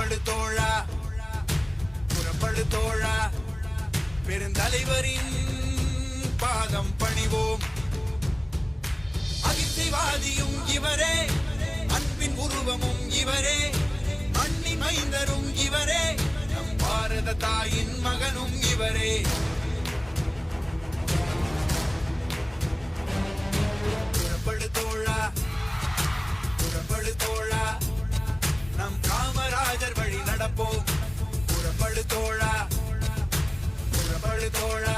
புறப்படு தோழா புறப்படு தோழா பெருந்தலைவரின் பாதம் பணிவோம். அகிம்சைவாதியும் இவரே, அன்பின் உருவமும் இவரே, மண்ணின் மைந்தரும் இவரே, நம் பாரத தாயின் மகனும் இவரே. புறப்படு தோழா புறப்படு தோழா நம் காமராஜர் வழி நடப்போம். புறப்படு தோழா புறப்படு தோழா